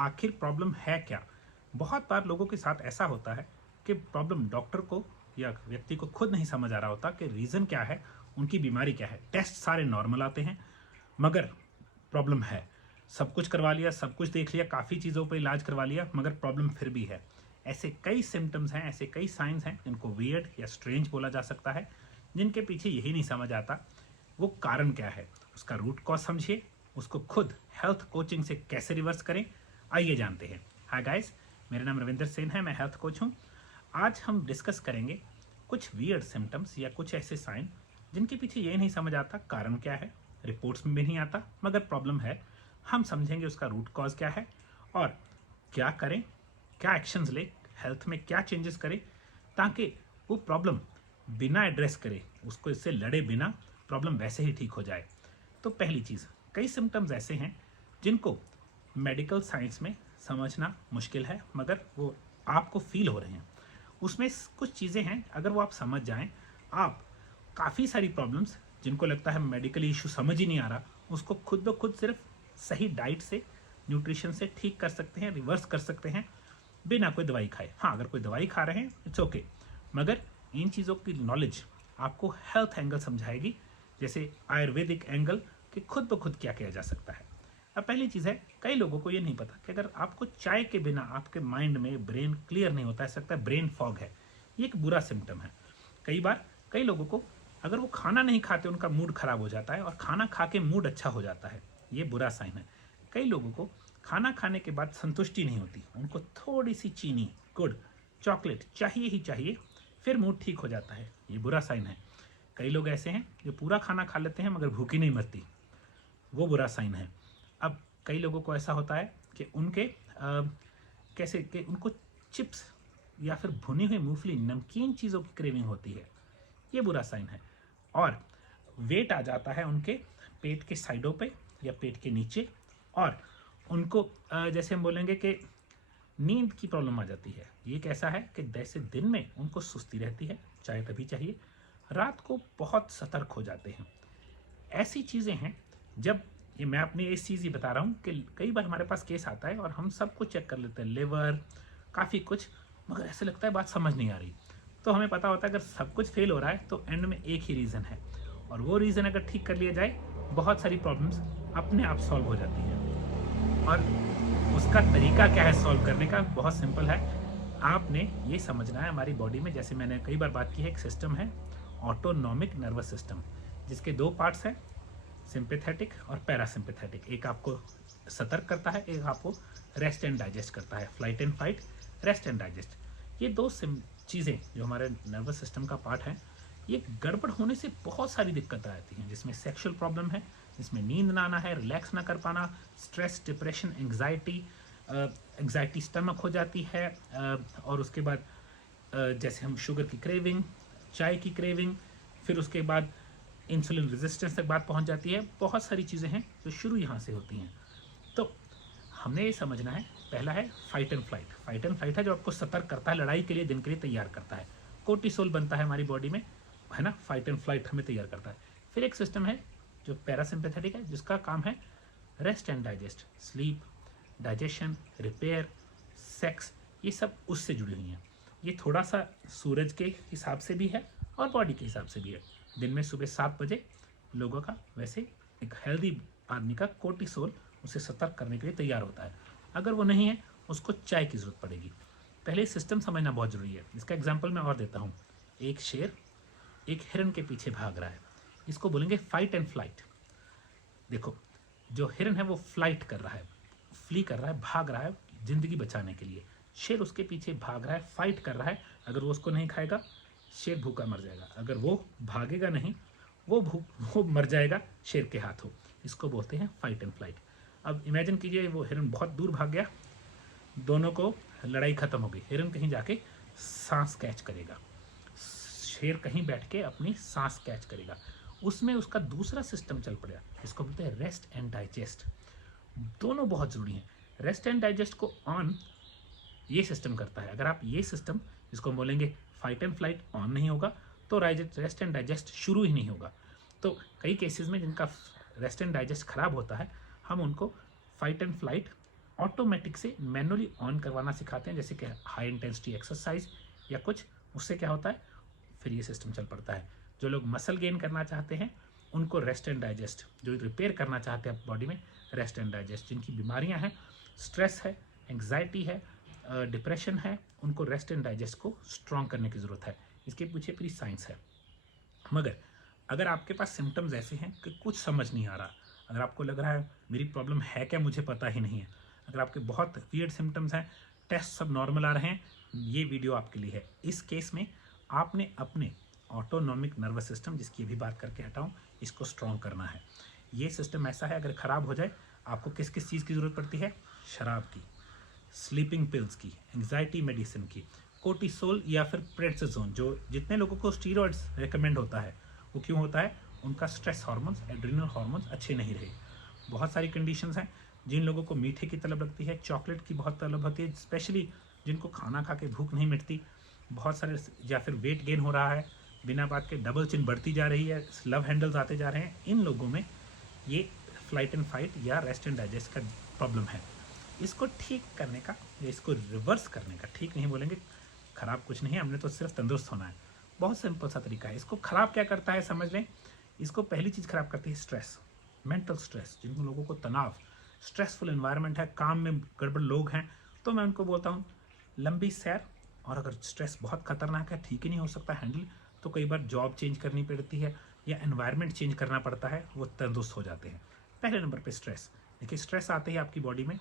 आखिर प्रॉब्लम है क्या। बहुत बार लोगों के साथ ऐसा होता है कि प्रॉब्लम डॉक्टर को या व्यक्ति को खुद नहीं समझ आ रहा होता कि रीज़न क्या है, उनकी बीमारी क्या है। टेस्ट सारे नॉर्मल आते हैं मगर प्रॉब्लम है। सब कुछ करवा लिया, सब कुछ देख लिया, काफ़ी चीज़ों पर इलाज करवा लिया मगर प्रॉब्लम फिर भी है। ऐसे कई सिम्टम्स हैं, ऐसे कई साइंस हैं जिनको वियर्ड या स्ट्रेंज बोला जा सकता है, जिनके पीछे यही नहीं समझ आता वो कारण क्या है। उसका रूट कॉज समझिए, उसको खुद हेल्थ कोचिंग से कैसे रिवर्स करें, आइए जानते हैं। हाय गाइस, मेरा नाम रविंदर सेन है, मैं हेल्थ कोच हूँ। आज हम डिस्कस करेंगे कुछ वियर्ड सिम्टम्स या कुछ ऐसे साइन जिनके पीछे ये नहीं समझ आता कारण क्या है, रिपोर्ट्स में भी नहीं आता मगर प्रॉब्लम है। हम समझेंगे उसका रूट कॉज क्या है और क्या करें, क्या एक्शंस ले, हेल्थ में क्या चेंजेस करें ताकि वो प्रॉब्लम बिना एड्रेस करे, उसको इससे लड़े बिना प्रॉब्लम वैसे ही ठीक हो जाए। तो पहली चीज़, कई सिम्टम्स ऐसे हैं जिनको मेडिकल साइंस में समझना मुश्किल है मगर वो आपको फील हो रहे हैं। उसमें कुछ चीज़ें हैं, अगर वो आप समझ जाएं, आप काफ़ी सारी प्रॉब्लम्स जिनको लगता है मेडिकल इशू समझ ही नहीं आ रहा, उसको खुद ब खुद सिर्फ सही डाइट से, न्यूट्रिशन से ठीक कर सकते हैं, रिवर्स कर सकते हैं बिना कोई दवाई खाए। हाँ, अगर कोई दवाई खा रहे हैं इट्स ओके, मगर इन चीज़ों की नॉलेज आपको हेल्थ एंगल समझाएगी, जैसे आयुर्वेदिक एंगल कि खुद ब खुद क्या किया जा सकता है। अब पहली चीज़ है, कई लोगों को ये नहीं पता कि अगर आपको चाय के बिना आपके माइंड में ब्रेन क्लियर नहीं होता है, सकता है ब्रेन फॉग है। ये एक बुरा सिम्टम है। कई बार कई लोगों को अगर वो खाना नहीं खाते उनका मूड खराब हो जाता है और खाना खा के मूड अच्छा हो जाता है, ये बुरा साइन है। कई लोगों को खाना खाने के बाद संतुष्टि नहीं होती, उनको थोड़ी सी चीनी, गुड़, चॉकलेट चाहिए ही चाहिए, फिर मूड ठीक हो जाता है, ये बुरा साइन है। कई लोग ऐसे हैं जो पूरा खाना खा लेते हैं मगर भूखी नहीं मरती, वो बुरा साइन है। अब कई लोगों को ऐसा होता है कि उनके कैसे कि उनको चिप्स या फिर भुनी हुई मूंगफली, नमकीन चीज़ों की क्रेविंग होती है, ये बुरा साइन है। और वेट आ जाता है उनके पेट के साइडों पे या पेट के नीचे, और उनको जैसे हम बोलेंगे कि नींद की प्रॉब्लम आ जाती है। ये कैसा है कि जैसे दिन में उनको सुस्ती रहती है, चाहे तभी चाहिए, रात को बहुत सतर्क हो जाते हैं। ऐसी चीज़ें हैं जब ये मैं अपनी इस चीज़ ही बता रहा हूँ कि कई बार हमारे पास केस आता है और हम सब कुछ चेक कर लेते हैं, लिवर, काफ़ी कुछ, मगर ऐसे लगता है बात समझ नहीं आ रही। तो हमें पता होता है अगर सब कुछ फेल हो रहा है तो एंड में एक ही रीज़न है, और वो रीज़न अगर ठीक कर लिया जाए बहुत सारी प्रॉब्लम्स अपने आप सॉल्व हो जाती हैं। और उसका तरीका क्या है सॉल्व करने का, बहुत सिंपल है। आपने ये समझना है, हमारी बॉडी में, जैसे मैंने कई बार बात की है, एक सिस्टम है ऑटोनॉमिक नर्वस सिस्टम, जिसके दो पार्ट्स हैं, सिंपैथेटिक और पैरासिम्पैथेटिक। एक आपको सतर्क करता है, एक आपको रेस्ट एंड डाइजेस्ट करता है, flight and fight, rest and digest. ये दो चीज़ें जो हमारे नर्वस सिस्टम का पार्ट है, ये गड़बड़ होने से बहुत सारी दिक्कतें आती हैं, जिसमें सेक्सुअल प्रॉब्लम है, जिसमें नींद ना आना है, रिलैक्स ना कर पाना, स्ट्रेस, डिप्रेशन, एंग्जाइटी स्टमक हो जाती है, और उसके बाद जैसे हम शुगर की क्रेविंग, चाय की क्रेविंग, फिर उसके बाद इंसुलिन रेजिस्टेंस तक बात पहुंच जाती है। बहुत सारी चीज़ें हैं जो शुरू यहाँ से होती हैं। तो हमने ये समझना है, पहला है fight and flight. Fight and flight है जो आपको सतर्क करता है, लड़ाई के लिए, दिन के लिए तैयार करता है। कोर्टिसोल बनता है हमारी बॉडी में, है ना, फाइट एंड फ्लाइट हमें तैयार करता है। फिर एक सिस्टम है जो पैरासिम्पैथेटिक है, जिसका काम है rest and digest, sleep, digestion, repair, sex, ये सब उससे जुड़ी हुई हैं। ये थोड़ा सा सूरज के हिसाब से भी है और बॉडी के हिसाब से भी है। दिन में सुबह 7 बजे लोगों का, वैसे एक हेल्दी आदमी का कोर्टिसोल उसे सतर्क करने के लिए तैयार होता है। अगर वो नहीं है, उसको चाय की ज़रूरत पड़ेगी। पहले सिस्टम समझना बहुत ज़रूरी है। इसका एग्जाम्पल मैं और देता हूँ। एक शेर एक हिरन के पीछे भाग रहा है, इसको बोलेंगे फाइट एंड फ्लाइट। देखो, जो हिरन है वो फ्लाइट कर रहा है, फ्ली कर रहा है, भाग रहा है जिंदगी बचाने के लिए। शेर उसके पीछे भाग रहा है, फाइट कर रहा है। अगर वो उसको नहीं खाएगा, शेर भूखा मर जाएगा। अगर वो भागेगा नहीं, वो मर जाएगा शेर के हाथों। इसको बोलते हैं फाइट एंड फ्लाइट। अब इमेजिन कीजिए, वो हिरन बहुत दूर भाग गया, दोनों को लड़ाई खत्म हो गई, हिरन कहीं जाके सांस कैच करेगा, शेर कहीं बैठ के अपनी सांस कैच करेगा। उसमें उसका दूसरा सिस्टम चल पड़ेगा, इसको बोलते हैं रेस्ट एंड डाइजेस्ट। दोनों बहुत ज़रूरी हैं। रेस्ट एंड डाइजेस्ट को ऑन ये सिस्टम करता है। अगर आप ये सिस्टम, जिसको बोलेंगे फाइट एंड फ्लाइट, ऑन नहीं होगा तो रेस्ट एंड डाइजेस्ट शुरू ही नहीं होगा। तो कई केसेस में जिनका रेस्ट एंड डाइजेस्ट खराब होता है, हम उनको फाइट एंड फ्लाइट ऑटोमेटिक से मैनुअली ऑन करवाना सिखाते हैं, जैसे कि हाई इंटेंसिटी एक्सरसाइज या कुछ, उससे क्या होता है फिर ये सिस्टम चल पड़ता है। जो लोग मसल गेन करना चाहते हैं उनको रेस्ट एंड डाइजेस्ट, जो रिपेयर करना चाहते हैं बॉडी में रेस्ट एंड डाइजेस्ट, जिनकी बीमारियां हैं, स्ट्रेस है, एंग्जाइटी है, डिप्रेशन है, उनको रेस्ट एंड डाइजेस्ट को स्ट्रॉन्ग करने की ज़रूरत है। इसके पीछे पूरी साइंस है। मगर अगर आपके पास सिम्टम्स ऐसे हैं कि कुछ समझ नहीं आ रहा, अगर आपको लग रहा है मेरी प्रॉब्लम है क्या मुझे पता ही नहीं है, अगर आपके बहुत वियर्ड सिम्टम्स हैं, टेस्ट सब नॉर्मल आ रहे हैं, ये वीडियो आपके लिए है। इस केस में आपने अपने ऑटोनॉमिक नर्वस सिस्टम, जिसकी अभी बात करके हटाऊँ, इसको स्ट्रॉन्ग करना है। ये सिस्टम ऐसा है, अगर ख़राब हो जाए आपको किस किस चीज़ की ज़रूरत पड़ती है? शराब की, स्लीपिंग पिल्स की, एंग्जाइटी मेडिसिन की, कोर्टिसोल या फिर प्रेडनिसोन। जो जितने लोगों को स्टीरॉइड्स रिकमेंड होता है वो क्यों होता है? उनका स्ट्रेस हार्मोन्स, एड्रिनल हार्मोन्स अच्छे नहीं रहे। बहुत सारी कंडीशंस हैं, जिन लोगों को मीठे की तलब लगती है, चॉकलेट की बहुत तलब होती है, स्पेशली जिनको खाना खा के भूख नहीं मिटती, बहुत सारे, या फिर वेट गेन हो रहा है, बिना बात के डबल चिन बढ़ती जा रही है, लव हैंडल्स आते जा रहे हैं, इन लोगों में ये फ्लाइट एंड फाइट या रेस्ट एंड डाइजेस्ट का प्रॉब्लम है। इसको ठीक करने का या इसको रिवर्स करने का, ठीक नहीं बोलेंगे, ख़राब कुछ नहीं है, हमने तो सिर्फ तंदुरुस्त होना है, बहुत सिंपल सा तरीका है। इसको ख़राब क्या करता है समझ लें। इसको पहली चीज़ ख़राब करती है स्ट्रेस, मेंटल स्ट्रेस। जिन लोगों को तनाव, स्ट्रेसफुल एनवायरनमेंट है, काम में गड़बड़ लोग हैं, तो मैं उनको बोलता हूँ लंबी सैर, और अगर स्ट्रेस बहुत खतरनाक है, ठीक ही नहीं हो सकता हैंडल, तो कई बार जॉब चेंज करनी पड़ती है या एनवायरनमेंट चेंज करना पड़ता है, वो तंदुरुस्त हो जाते हैं। पहले नंबर पे स्ट्रेस। देखिए स्ट्रेस आते ही आपकी बॉडी में,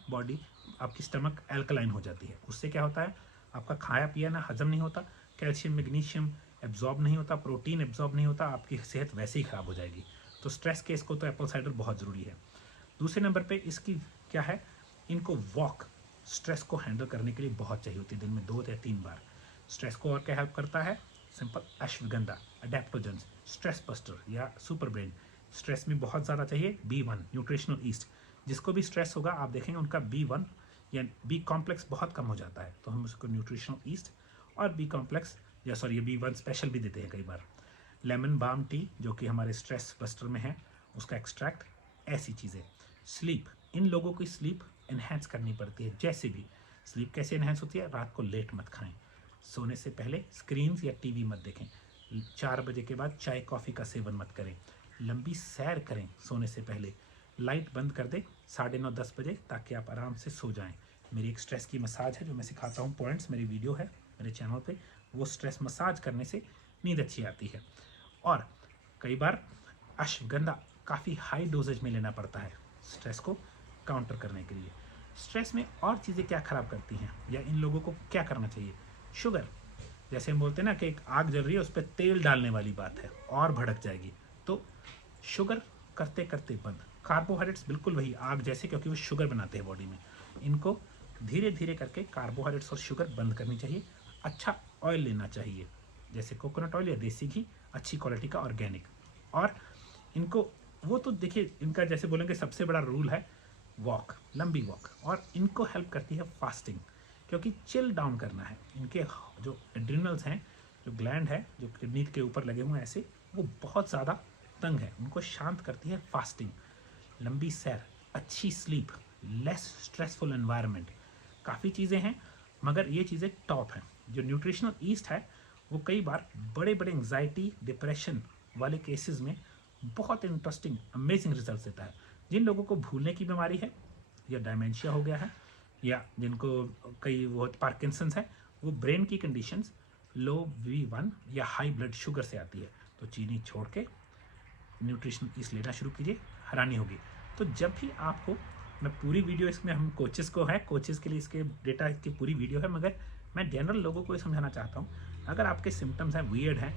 आपकी स्टमक एल्कलाइन हो जाती है। उससे क्या होता है? आपका खाया पिया ना हजम नहीं होता, कैल्शियम मैग्नीशियम एब्जॉर्ब नहीं होता, प्रोटीन एब्जॉर्ब नहीं होता, आपकी सेहत वैसे ही ख़राब हो जाएगी। तो स्ट्रेस केस को तो एप्पल साइडर बहुत ज़रूरी है। दूसरे नंबर पे इसकी क्या है, इनको वॉक स्ट्रेस को हैंडल करने के लिए बहुत चाहिए होती है, दिन में 2 या 3 बार। स्ट्रेस को और क्या हेल्प करता है? सिंपल अश्वगंधा, अडेप्टोजेंस, स्ट्रेस बस्टर या सुपर ब्रेन। स्ट्रेस में बहुत ज़्यादा चाहिए B1 न्यूट्रिशनल ईस्ट। जिसको भी स्ट्रेस होगा आप देखेंगे उनका B1 या बी कॉम्प्लेक्स बहुत कम हो जाता है, तो हम उसको न्यूट्रिशनल ईस्ट और बी कॉम्प्लेक्स या सॉरी B1 स्पेशल भी देते हैं कई बार। लेमन बाम टी जो कि हमारे स्ट्रेस बस्टर में है, उसका एक्सट्रैक्ट, ऐसी चीज़ें। स्लीप, इन लोगों की स्लीप इन्हेंस करनी पड़ती है। जैसे भी स्लीप कैसे इन्हेंस होती है? रात को लेट मत खाएं, सोने से पहले स्क्रीन्स या टीवी मत देखें, 4 बजे के बाद चाय कॉफ़ी का सेवन मत करें, लंबी सैर करें सोने से पहले, लाइट बंद कर दें 9:30-10 बजे ताकि आप आराम से सो जाएं। मेरी एक स्ट्रेस की मसाज है जो मैं सिखाता हूँ, पॉइंट्स, मेरी वीडियो है मेरे चैनल पे, वो स्ट्रेस मसाज करने से नींद अच्छी आती है। और कई बार अश्वगंधा काफ़ी हाई डोजेज में लेना पड़ता है स्ट्रेस को काउंटर करने के लिए। स्ट्रेस में और चीज़ें क्या ख़राब करती हैं या इन लोगों को क्या करना चाहिए? शुगर, जैसे हम बोलते हैं ना कि एक आग जल रही है उस पर तेल डालने वाली बात है और भड़क जाएगी, तो शुगर करते करते बंद। कार्बोहाइड्रेट्स बिल्कुल वही आग जैसे, क्योंकि वो शुगर बनाते हैं बॉडी में, इनको धीरे धीरे करके कार्बोहाइड्रेट्स और शुगर बंद करनी चाहिए। अच्छा ऑयल लेना चाहिए, जैसे कोकोनट ऑयल या देसी घी, अच्छी क्वालिटी का ऑर्गेनिक। और इनको वो तो देखिए, इनका जैसे बोलेंगे सबसे बड़ा रूल है वॉक, लंबी वॉक। और इनको हेल्प करती है फास्टिंग, क्योंकि चिल डाउन करना है। इनके जो एड्रिनल्स हैं, जो ग्लैंड है जो किडनी के ऊपर लगे हुए हैं ऐसे, वो बहुत ज़्यादा तंग है, उनको शांत करती है फास्टिंग, लंबी सैर, अच्छी स्लीप, लेस स्ट्रेसफुल एनवायरनमेंट। काफ़ी चीज़ें हैं मगर ये चीज़ें टॉप हैं। जो न्यूट्रिशनल ईस्ट है वो कई बार बड़े बड़े एंग्जाइटी डिप्रेशन वाले केसेस में बहुत इंटरेस्टिंग अमेजिंग रिजल्ट देता है। जिन लोगों को भूलने की बीमारी है या डायमेंशिया हो गया है या जिनको कई वो पार्किंसंस है, वो ब्रेन की कंडीशंस लो V1 या हाई ब्लड शुगर से आती है, तो चीनी छोड़ के न्यूट्रिशन ईस्ट लेना शुरू कीजिए, हैरानी होगी। तो जब भी आपको, मैं पूरी वीडियो इसमें हम कोचेस को है, कोचेस के लिए इसके डेटा की पूरी वीडियो है, मगर मैं जनरल लोगों को ये समझाना चाहता हूँ, अगर आपके सिम्टम्स हैं वियर्ड हैं,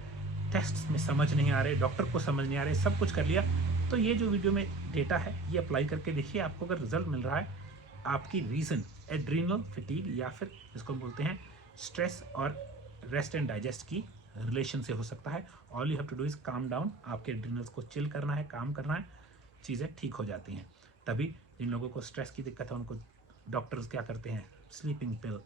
टेस्ट में समझ नहीं आ रहे, डॉक्टर को समझ नहीं आ रहे, सब कुछ कर लिया, तो ये जो वीडियो में डेटा है ये अप्लाई करके देखिए। आपको अगर रिजल्ट मिल रहा है, आपकी रीज़न एड्रीनल फटीग या फिर जिसको बोलते हैं स्ट्रेस और रेस्ट एंड डाइजेस्ट की रिलेशन से हो सकता है। All you have to do is calm down, आपके एड्रीनल्स को चिल करना है, काम करना है, चीज़ें ठीक हो जाती हैं। तभी जिन लोगों को स्ट्रेस की दिक्कत है उनको डॉक्टर्स क्या करते हैं, स्लीपिंग पिल,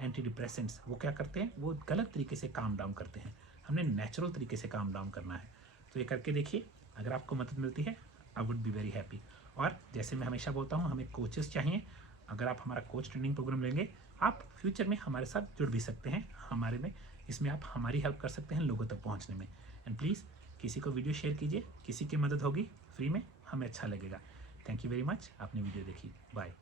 एंटी डिप्रेसेंट्स, वो क्या करते हैं, वो गलत तरीके से काम डाउन करते हैं। हमने नेचुरल तरीके से काम डाउन करना है। तो ये करके देखिए, अगर आपको मदद मिलती है I would be very happy. और जैसे मैं हमेशा बोलता हूँ, हमें कोचेस चाहिए, अगर आप हमारा कोच ट्रेनिंग प्रोग्राम लेंगे, आप फ्यूचर में हमारे साथ जुड़ भी सकते हैं। हमारे में इसमें आप हमारी हेल्प कर सकते हैं लोगों तक पहुंचने में। एंड प्लीज़ किसी को वीडियो शेयर कीजिए, किसी की मदद होगी फ्री में, हमें अच्छा लगेगा। थैंक यू वेरी मच, आपने वीडियो देखी, बाय।